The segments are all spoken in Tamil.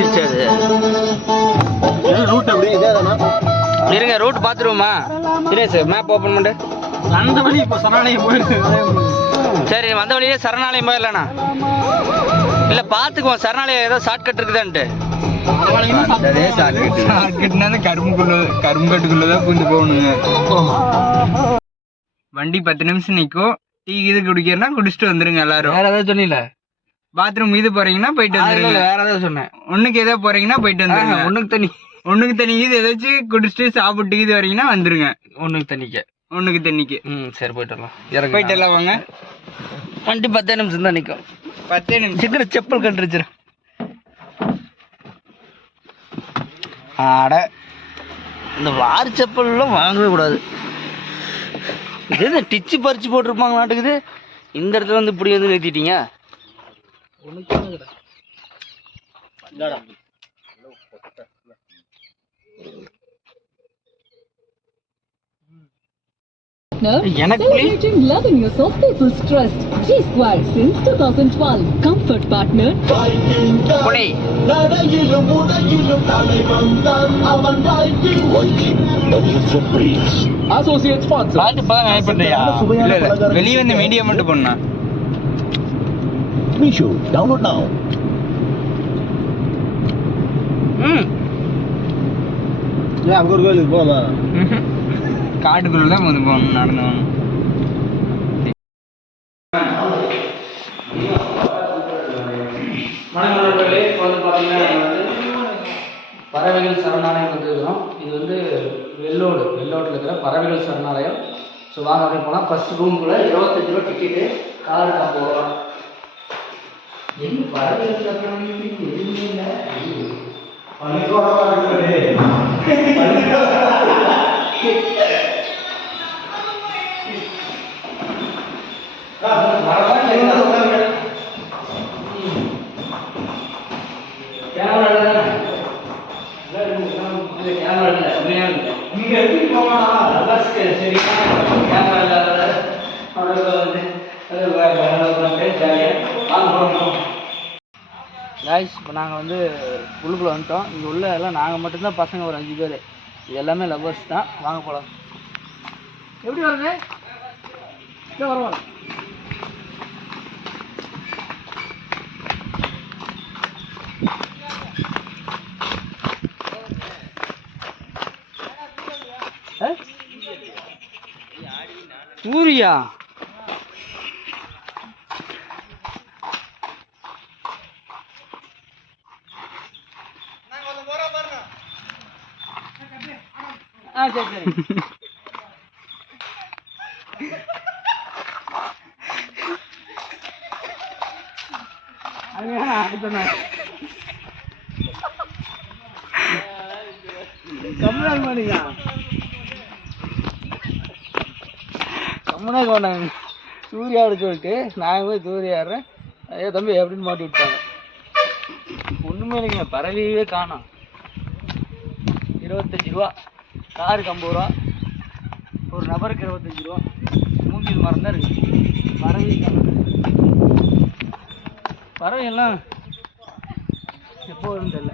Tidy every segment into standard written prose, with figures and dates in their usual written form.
மாத்திருச்சு அது. ரூட் அப்படியே இதே தானா? இருங்க ரூட் பார்த்துருவோமா? சரி சார் மேப் ஓப்பன் பண்ணு. அந்த வழி இப்போ சரணாலயம் போயிருக்கு. சரி வந்த வழியே சரணாலயம் போயிடலாண்ணா. இல்லை பார்த்துக்குவோம் சரணாலயம் ஏதோ ஷார்ட்கட் இருக்குதான்ட்டு. அதே ஷார்ட்கட்னா கரும்புக்கட்டுக்குள்ளதான் பூந்து போகணுங்க. வண்டி 10 நிமிஷம் நிற்கும். டீ இது குடிக்கிறனா குடிச்சிட்டு வந்துருங்க எல்லாரும். வேற ஏதாவது சொன்னீல? பாத்ரூம் இது போறீங்கன்னா போயிட்டு வந்துருங்க. வேற ஏதாவது சொன்னேன். ஒண்ணுக்கு ஏதோ போறீங்கன்னா போயிட்டு வந்துருங்க. ஒண்ணுக்கு தண்ணி இது ஏதாச்சும் குடிச்சிட்டு சாப்பிட்டு இது வரீங்கன்னா வந்துருங்க. ஒண்ணுக்கு தண்ணிக்கு. சரி போயிட்டு வரலாம். போயிட்டு எல்லாம் வாங்க. வண்டி 10 நிமிஷம் தான் நிற்கும். 10 நிமிஷம் சீக்கிரம் செப்பல் கண்டுருச்சு. ஆட இந்த வாரி செப்பல்லாம் வாங்கவே கூடாது. இது டிச்சு பறிச்சு போட்டிருப்பாங்க நாட்டுக்குது. இந்த இடத்துல வந்து இப்படி வந்து நிறுத்திட்டீங்க. Celebrating loving yourself people's trust. G Square since 2012. Comfort partner. Associate sponsor. வெளியே வந்து மீடியா மட்டும் பண்ணா. Misho, download now. அங்க ஒரு கோயிலுக்கு போமா? காட்டுக்குள்ளதான் வந்து போகணும், நடந்து போகணும். மலைமலர்களே இப்போ வந்து பார்த்தீங்கன்னா பறவைகள் சரணாலயம் வந்துருக்கிறோம். இது வந்து வெள்ளோட்டில் இருக்கிற பறவைகள் சரணாலயம். ஸோ வாங்க அப்படி போனால் ஃபர்ஸ்ட் ரூமுக்குள்ள 25 ரூபா டிக்கெட்டு. கார் போகலாம். என்ன பறவைகள் சரணாலயம் எதுவுமே இல்லை. காய்ஸ் இப்போ நாங்கள் வந்து உள்ளுக்குள்ளே வந்துட்டோம். இங்கே உள்ள எல்லாம் நாங்கள் மட்டும்தான் பசங்க, ஒரு 5 பேர். இது எல்லாமே லவ்வர்ஸ் தான். வாங்க போகலாம். எப்படி வருது? வருவாங்க. சூரியா சரி சரி. கம்முனாக்க வேண்டாங்க. சூர்யாவோட சொல்லிட்டு நாங்கள் போய் சூர்யாடுறேன். ஐயோ தம்பி அப்படின்னு மாட்டி விட்டாங்க. ஒன்றுமே இல்லைங்க, பறவையே காணோம். 25 ரூபா. காருக்கு 50 ரூபா. ஒரு நபருக்கு 25 ரூபா. மூங்கில் மரம் தான் இருக்கு. பறவை காணோம். பறவையெல்லாம் எப்போ வரும் தெரியல.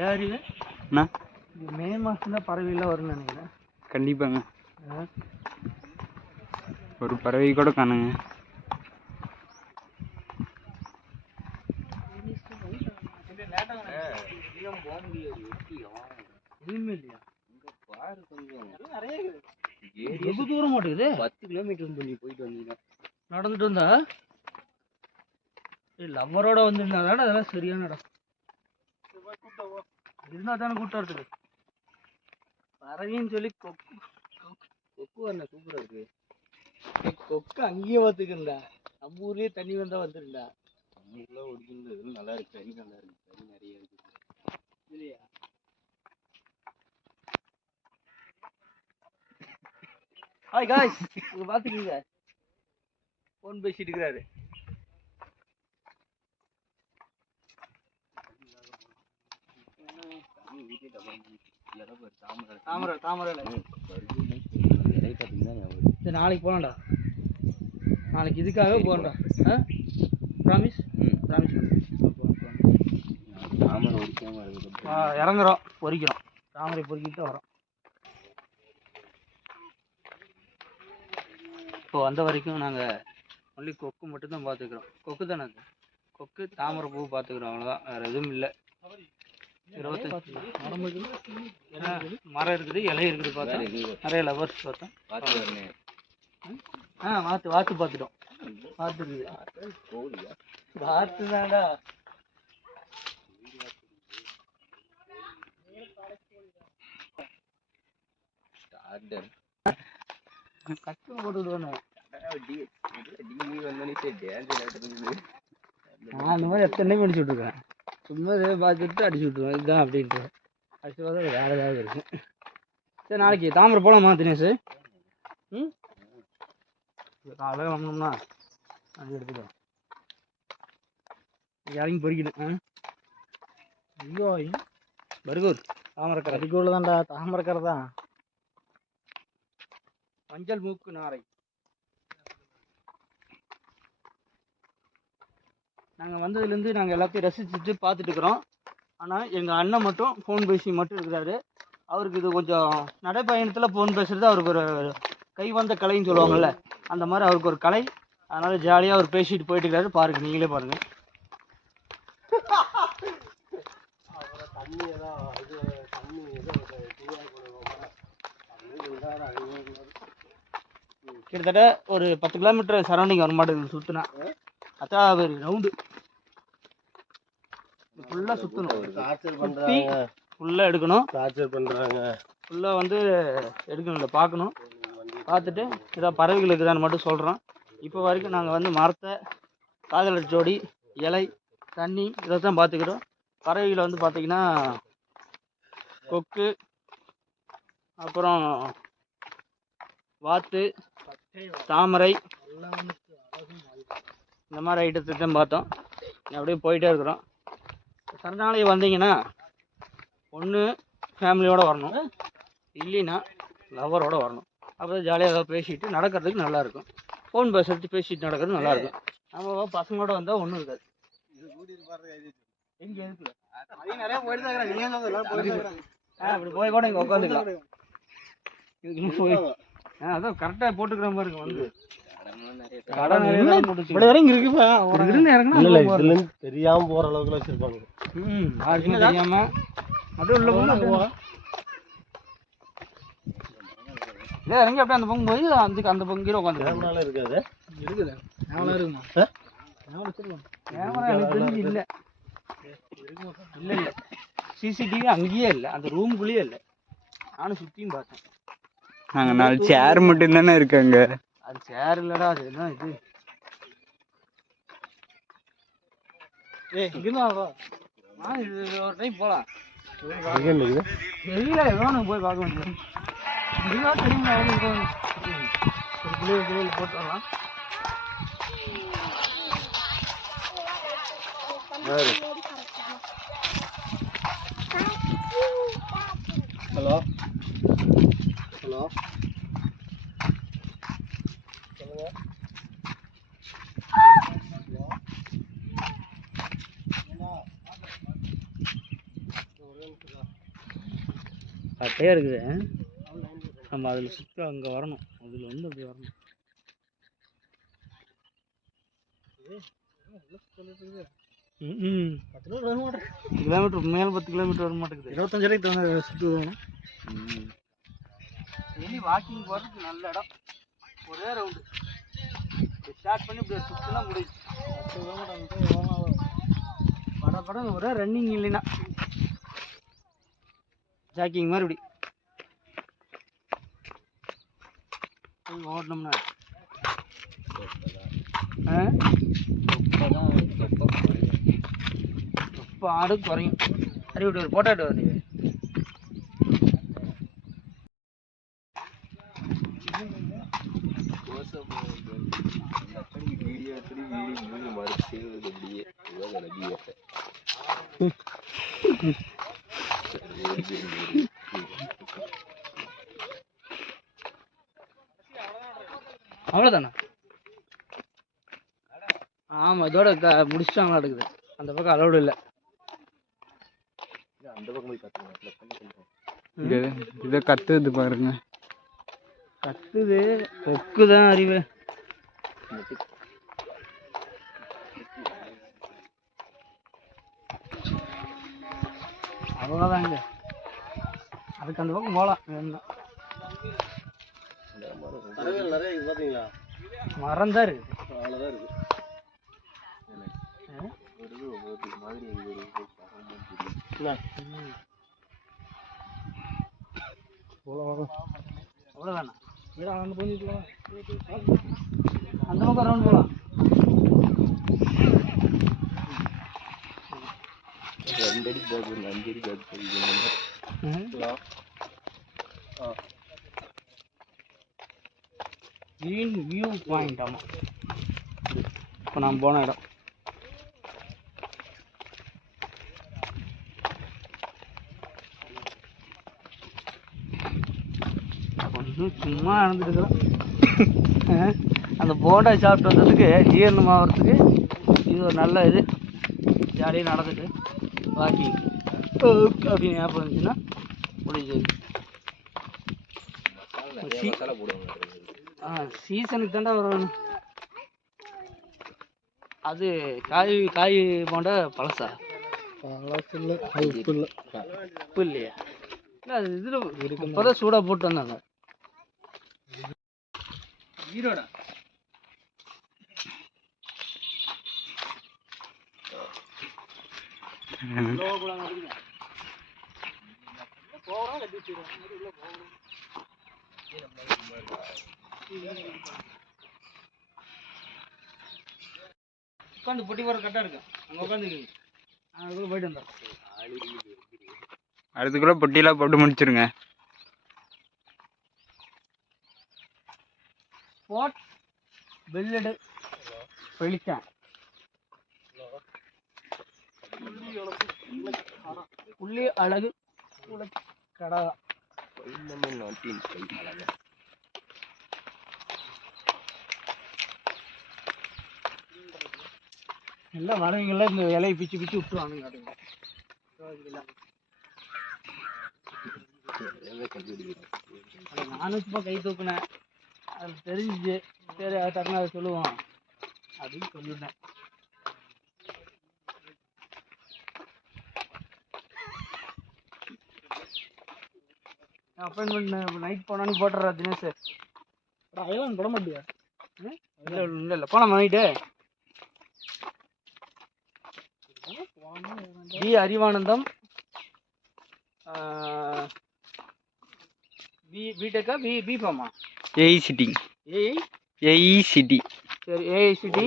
யார் இது? மே மாதம் தான் பறவைலாம் வரும்னு நினைக்கிறேன். கண்டிப்பாங்க. ஒரு பறவை கூட காணுங்க. ரொம்ப தூரம் மாட்டேங்குது. 10 கிலோமீட்டர் பண்ணி போயிட்டு வந்தீங்க. நடந்துட்டு வந்தா லவ்வரோட வந்துருந்தா தானே அதெல்லாம் சரியான இடம். இருந்தா தானே கூட்டம் இருக்குது. பறவைன்னு சொல்லி கொக்கு வரல. சூப்பரா இருக்கு. கொக்கு அங்கேயே பார்த்துக்கிறா. நம்ம ஊர்லயே தண்ணி வந்தா வந்துருந்தா. நம்ம ஊர்ல ஒரிஜினல் நல்லா இருக்கு. தண்ணி நல்லா இருக்கு. தண்ணி நிறைய இருக்கு இல்லையா? ஹாய் காய்ஸ், இங்க பாத்துக்கீங்க. போன் பேசிட்டு இருக்கிறாரு. தாமரை சரி நாளைக்கு போகலாம்டா, நாளைக்கு இதுக்காகவே போகலாம்டா. Promise promise. இறங்குறோம், பொறிக்கிறோம், தாமரை பொறிக்கிட்டு வரோம். இப்போ வந்த வரைக்கும் நாங்கள் ஒன்லி கொக்கு மட்டும்தான் பார்த்துக்குறோம். கொக்கு தானே அது, கொக்கு தாமரை பூ பார்த்துக்குறோம், அவ்வளோதான், வேறு எதுவும் இல்லை. 25 மரம் இருக்குது, இலை இருக்குது, பார்த்தோம் நிறைய லவர்ஸ் பார்த்தோம். வாத்து பார்த்துட்டோம். வாத்து இருக்குது, வாத்து தான்டா. கட்டு போட்டுவிடுவேன் நான் அந்த மாதிரி எத்தனை டைம் அடிச்சு விட்ருக்கேன். சும்மா இதை பார்த்துட்டு அடிச்சு விட்ருவேன், இதுதான் அப்படின்ட்டு. அடிச்சு பார்த்தா வேறு ஏதாவது இருக்கு. சரி நாளைக்கு தாமரை போகலாமா தினேஷ்? காலையில் கிளம்பணும்னா அது எடுத்துக்கலாம். இறங்கி பொறிக்கணும். ஐயோ பர்கூர் தாமரைக்கரை, அதுக்குள்ள தான்டா தாமரைக்கரை தான். மஞ்சள் மூக்கு நாரை. நாங்கள் வந்ததுலேருந்து நாங்கள் எல்லாத்தையும் ரசிச்சுட்டு பார்த்துட்டு இருக்கிறோம். ஆனால் எங்கள் அண்ணன் மட்டும் ஃபோன் பேசி மட்டும் இருக்கிறாரு. அவருக்கு இது கொஞ்சம் நடைப்பயணத்தில் ஃபோன் பேசுகிறது அவருக்கு ஒரு கை வந்த கலைன்னு சொல்லுவாங்கள்ல, அந்த மாதிரி அவருக்கு ஒரு கலை. அதனால் ஜாலியாக அவர் பேசிட்டு போயிட்டு இருக்காரு. பாருங்கள், நீங்களே பாருங்கள். கிட்டத்தட்ட ஒரு 10 கிலோமீட்டர் சரௌண்டிங் வர மாட்டேங்குது சுற்றுனா. அதான் ஒரு ரவுண்டு ஃபுல்லாக சுற்றணும், சுற்றி ஃபுல்லாக எடுக்கணும். டார்ச்சர் பண்ணுறாங்க ஃபுல்லாக வந்து எடுக்கணும், இல்லை பார்க்கணும். பார்த்துட்டு ஏதாவது பறவைகள் இருக்குதான்னு மட்டும் சொல்கிறோம். இப்போ வரைக்கும் நாங்கள் வந்து மரத்தை, காதலர் ஜோடி, இலை, தண்ணி இதை தான் பார்த்துக்கிறோம். பறவைகளை வந்து பார்த்திங்கன்னா கொக்கு, அப்புறம் வாத்து, தாமரை, இந்த மாதிரி ஐட்டத்தை தான் பார்த்தோம். அப்படியே போயிட்டே இருக்கிறோம். சரணாலயம் வந்தீங்கன்னா ஒன்று ஃபேமிலியோடு வரணும், இல்லைன்னா லவரோடு வரணும். அப்போ தான் ஜாலியாக ஏதாவது பேசிட்டு நடக்கிறதுக்கு நல்லாயிருக்கும். ஃபோன் பேசுறது பேசிட்டு நடக்கிறது நல்லாயிருக்கும். நம்ம பசங்களோட வந்தால் ஒன்றும் இருக்காது. எங்கே இருக்குல்ல நிறையா போயிட்டு தான் அப்படி போய் கூட இங்கே உட்காந்துக்கலாம். இதுக்கு போய் அதான் கரெக்டாக போட்டுக்கிற மாதிரி இருக்கும். வந்து தெரியாம போற அளவுக்கு வச்சிருப்பாங்க. தெரியாம அது உள்ள இறங்கி அப்படியே அந்த பங்கு போய் அந்த பங்குல உட்காந்து இருக்காது. இருக்குது இருக்குமா? கேமரா எனக்கு தெரிஞ்சு இல்லை, இல்லை இல்லை. சிசிடிவி அங்கேயே இல்லை, அந்த ரூமுக்குள்ளேயே இல்லை. நானும் சுற்றியும் பார்த்தேன். நாங்கள் 4 சேர் மட்டும் தானே இருக்காங்க. அது சேர் இல்லடா, அது என்ன இது? இது ஒரு டைம் போகலாம். தெரியல, எவ்வளோ போய் பார்க்க வேண்டியது. இதுதான் தெரியுமா? ஒரு கிலோ போட்டு வரலாம். ஹலோ ஹலோ கட்டையாக இருக்குது. நம்ம அதில் சுற்ற அங்கே வரணும், அதில் வந்து அப்படி வரணும். ம் 10 கிலோமீட்டர் மேலே 10 கிலோமீட்டர் வர மாட்டேங்குது. 25 வரைக்கும் சுற்று வேணும். டெய்லி வாக்கிங் போகிறதுக்கு நல்ல இடம். ஒரே ரவுண்டு ஸ்டார்ட் பண்ணி இப்படி சுற்றினா முடியுது. 10 கிலோமீட்டர் படம் ஒரே ரன்னிங், இல்லைன்னா ஜாக்கிங் மாதிரி இப்படி ஓடணும்னா இப்போ ஆடு குறையும். சரி விட்டு ஒரு போட்டாட்டு வருது. அவ்வளோதானே? ஆமாம், இதோட முடிச்சிட்டாங்களா இருக்குது. அந்த பக்கம் அலோடு இல்லை. இதை கத்துது பாருங்க. கத்துது, கொக்கு தான் அறிவு. அவ்வளோதாங்க. அதுக்கு அந்த பக்கம் போகலாம். மரம் தான் இருக்குது. அவ்வளோதான் இருக்குது. அவ்வளோதானா? அந்த பக்கம் ரவுண்ட் போகலாம். Green view point. ஆமாம், இப்போ நான் போன இடம். கொஞ்சம் சும்மா நடந்துட்டுக்கிறோம். அந்த போண்டா சாப்பிட்டு வந்ததுக்கு ஜீரணம் ஆகிறதுக்கு இது ஒரு நல்ல இது. ஜாலியாக நடந்துட்டு வாக்கிங் அப்படின்னு ஞாபகம் இருந்துச்சுன்னா முடிஞ்சது. சீசனுக்கு தாண்டா வரணும். அது காய் போண்டா பழசா? பழசு இல்லை, உப்பு இல்லை. உப்பு இல்லையா? இல்லை, அது இதில் இப்போதான் சூடாக போட்டு வந்தாங்க. ஈரோடா? உட்காந்து பொட்டி போகிற கரெக்டாக இருக்கு. அங்கே உட்காந்துக்கு அதுக்குள்ளே போயிட்டு வந்தோம். அதுக்குள்ளே பொட்டியெல்லாம் போட்டு முடிச்சிருங்க. ஸ்பாட் வெள்ளடு வெளிச்சம் புள்ளி அழகு கடா எல்லாம் வரவங்கெல்லாம் இந்த இலையை பிச்சு பிச்சு விட்டுருவானுங்க. நானும் சும்மா கை தூக்குனேன், அது தெரிஞ்சிச்சு. சரி, அதை டக்குனு அதை சொல்லுவோம் அப்படின்னு சொல்லிட்டேன். அப்பாயின்மெண்ட் நைட் போனான்னு போட்டுறா தினேஷ். அதெல்லாம் போட மாட்டியா? இல்லை இல்லை இல்லை, போனோம் night. B Arivanandam பிடெக்கா பிஃபார்மா? AECT. AECT. சரி, AICT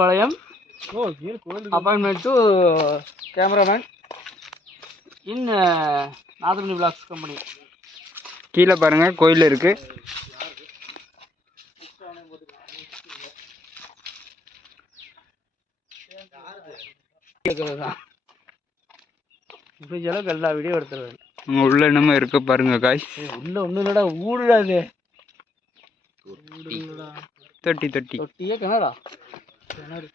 Palayam. Appointment to cameraman in Nathamani vlogs company. கீழே பாருங்க, கோயில் இருக்கு. அளவுக்கு எல்லா வீடியோ எடுத்துருவேன். உள்ள என்னமோ இருக்கு பாருங்க காய். உள்ள ஒன்றும் இல்லடா, ஊடுடாது. தொட்டியே கிணறா? கிணறு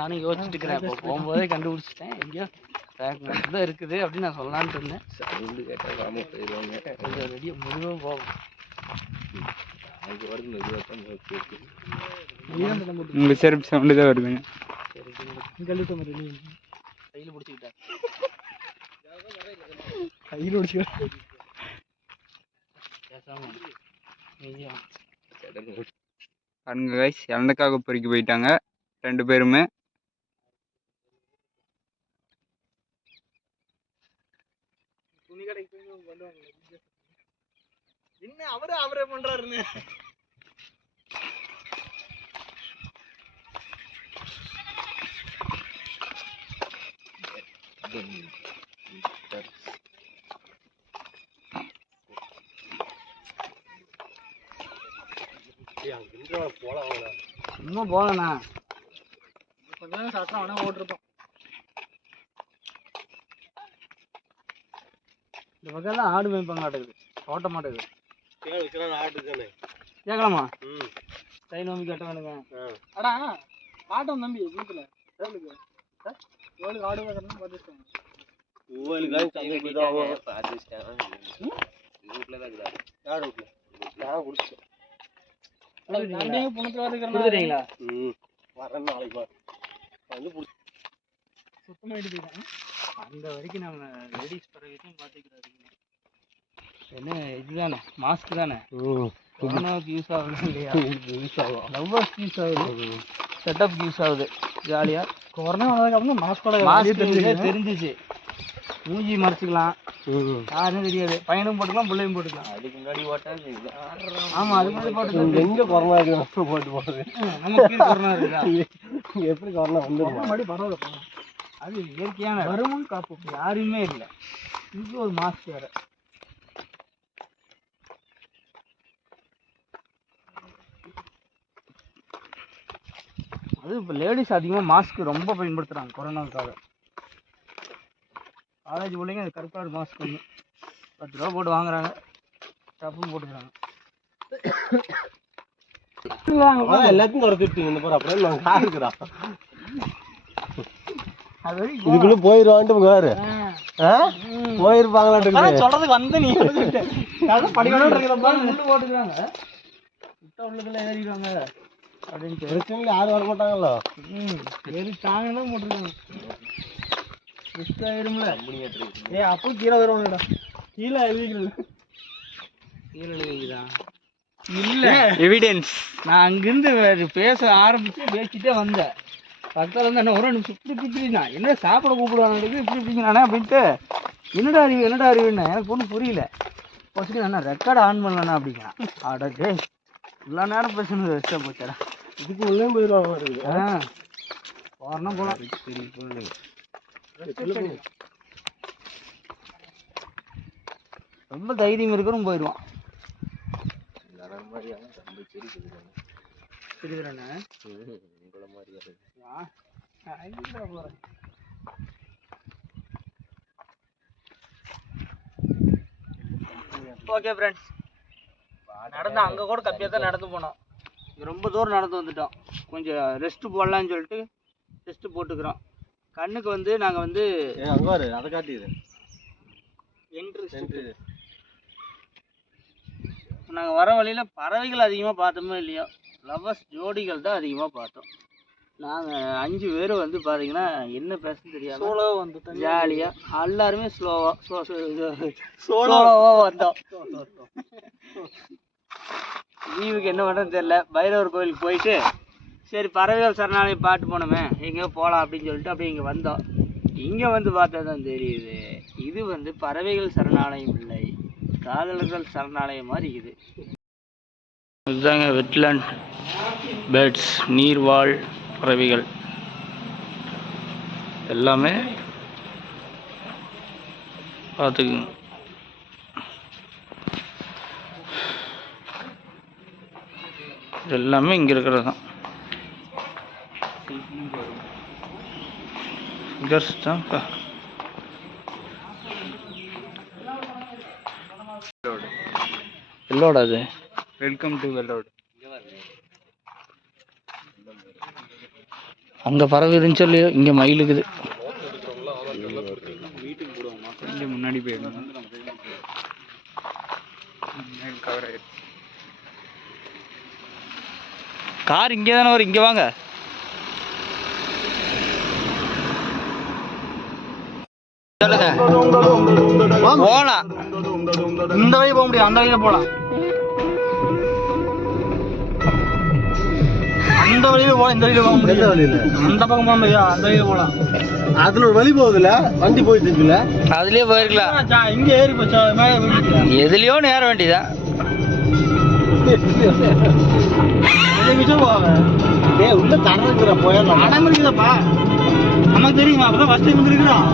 நானும் யோசிச்சுட்டு இருக்கிறேன். இப்போ போகும்போதே கண்டுபிடிச்சிட்டேன். எங்கேயோ தான் இருக்குது அப்படின்னு நான் சொல்லலான்ட்டு இருந்தேன். ரெடியா முடிவும் போகும். உங்க செருப்பு சவுண்டு தான் வருதுங்க. கையில் பிடிச்சிக்கிட்டேன். பாருங்க கைஸ், இலந்தக்காக பொறிக்க போயிட்டாங்க 2 பேருமே. துணி கடைக்கு என்ன அவரே பண்றாருன்னு. இன்னும் போகலண்ணா, கொஞ்சம் சாப்பிட்டா அவனே ஓட்டிருப்போம். இந்த பக்கம் ஆடு மேய்ப்பாங்க மாட்டேங்குது, ஓட்ட மாட்டேங்குது. கேட்கலாமா தை நோம்பி கேட்டவனுங்க அடா காட்டும் நம்பி வீட்டுல ஆடு பார்த்துட்டாங்க கொடுத்துட்டீங்களா சுத்தமா எடுத்து போயிட்டாங்க அந்த வரைக்கும் நம்ம லேடிஸ் பறவைக்கும் பார்த்துக்கிறாரு என்ன இதுதானே மாஸ்க் தானே கொரோனாவுக்கு யூஸ் ஆகுது இல்லையா யூஸ் ஆகும் லவ்வர்ஸ்க்கு யூஸ் ஆகுது செட்டப்க்கு யூஸ் ஆகுது ஜாலியாக கொரோனா வந்ததுக்கப்புறம் மாஸ்கோட மாஸ்க் தெரிஞ்சிச்சு மூஞ்சி மறைச்சிக்கலாம் யாருன்னு தெரியாது பையனும் போட்டுக்கலாம் பிள்ளையும் போட்டுக்கலாம் அதுக்கு முன்னாடி ஓட்டாது ஆமாம் அதுக்கு முன்னாடி போட்டு எங்கே கொரோனா இருக்கு போட்டு போடுறது நமக்கு கொரோனா இருக்குதா எப்படி கொரோனா வந்து மறுபடியும் பரவாயில்ல அது இயற்கையான வருமும் காப்பு யாருமே இல்லை இது ஒரு மாஸ்க் வேறு அது இப்போ லேடிஸ் அதிகமாக மாஸ்க் ரொம்ப பயன்படுத்துகிறாங்க கொரோனாவுக்காக காலேஜ் பிள்ளைங்க அது கருப்பாடு மாஸ்க் ஒன்று 10 ரூபா போட்டு வாங்குறாங்க டப்புன்னு போட்டுக்கிறாங்க எல்லாத்தையும் தொடச்சிருப்பீங்க இந்த போகிற அப்புறம் நாங்கள் காருக்குறோம் அது வரைக்கும் இதுக்குள்ளே போயிடுவான்ட்டு வேறு போயிருப்பாங்களான்னு சொல்கிறதுக்கு வந்து நீ படிக்கணும் போட்டுக்கிறாங்க விட்டா உள்ளுக்குள்ளே ஏறிடுவாங்க அப்படின்ட்டு பிரச்சனையில் யாரும் வர மாட்டாங்களோ ஏறி தாங்கன்னா போட்டுருக்காங்க ரிஸ்க் ஆயிரும்ல அப்போ கீழே வருவாங்கடா கீழே எழுதிக்கிறது கீழே எழுதிதான் இல்லை எவிடன்ஸ் நான் அங்கேருந்து பேச ஆரம்பித்து பேசிட்டே வந்தேன் பக்கத்தில் வந்து என்ன ஒரு நிமிஷம் இப்படினா என்ன சாப்பிட கூப்பிடுவாங்க இப்படிங்கண்ணா அப்படின்ட்டு என்னடா அறிவுண்ணா எனக்கு ஒன்றும் புரியல ஃபஸ்ட்டு நான் ரெக்கார்டு ஆன் பண்ணலண்ணா அப்படிங்க ஆடா டே இவ்வளோ நேரம் பேசணும் வேஸ்ட்டாக போச்சாடா இதுக்கு உள்ளே போயிடுவாங்க போகிறோம் போகலாம் ரொம்ப தைரியம் இருக்கிறவங்க போயிடுவான் ஓகே ஃப்ரெண்ட்ஸ் நடந்து அங்கே கூட கம்மியாக தான் நடந்து போனோம் ரொம்ப தூரம் நடந்து வந்துட்டோம் கொஞ்சம் ரெஸ்ட்டு போடலான்னு சொல்லிட்டு ரெஸ்ட்டு போட்டுக்கிறோம் கண்ணுக்கு வந்து நாங்கள் வந்து அங்கே வரு அதை காட்டிடு நாங்கள் வர வழியில் பறவைகள் அதிகமாக பார்த்தோமோ இல்லையோ லவ்வர்ஸ் ஜோடிகள் தான் அதிகமாக பார்த்தோம் நாங்கள் 5 பேர் வந்து பார்த்தீங்கன்னா என்ன பேசன்னு தெரியாது ஸ்லோவாக வந்துட்டோம் ஜாலியாக எல்லாருமே ஸ்லோவாக வந்தோம் லீவுக்கு என்ன பண்ணுறது தெரியல பைரவர் கோயிலுக்கு போயிட்டு சரி பறவைகள் சரணாலயம் பாட்டு போனோமே எங்கேயோ போகலாம் அப்படின்னு சொல்லிட்டு அப்படியே இங்கே வந்தோம் இங்கே வந்து பார்த்தா தான் தெரியுது இது வந்து பறவைகள் சரணாலயம் இல்லை காதலர்கள் சரணாலயம் மாதிரி இது இதுதாங்க வெட்லேண்ட் பேர்ட்ஸ் நீர்வாழ் பறவைகள் எல்லாமே பார்த்துக்குங்க இது எல்லாமே இங்கே இருக்கிறது தான் ஃபிகர்ஸ் தான் வெள்ளோட அது வெல்கம் டு வெள்ளோடு அங்கே பறவை இருந்துச்சோ இல்லையோ இங்கே மயில் இருக்குது கொஞ்சம் முன்னாடி போயிடணும் கவர் ஆயிடுச்சு கார் இங்கே தானே வரும் இங்கே வாங்க சொல்லுங்க போகலாம் இந்த வழி போக முடியும் அந்த வழியில போகலாம் அந்த வழியில போகலாம் இந்த வழியில போக முடியும் அந்த பக்கம் போக முடியும் அந்த வழியில போகலாம் அதுல ஒரு வழி போகுதுல வண்டி போயிட்டு இருக்குல்ல அதுலயே போயிருக்கலாம் இங்க ஏறி போச்சா எதுலயோ நேர வேண்டியதான் உள்ள தரம் இருக்கிற போயிடலாம் அடம் இருக்குதாப்பா நமக்கு தெரியுமா அப்பதான் ஃபர்ஸ்ட் டைம் வந்துருக்குறோம்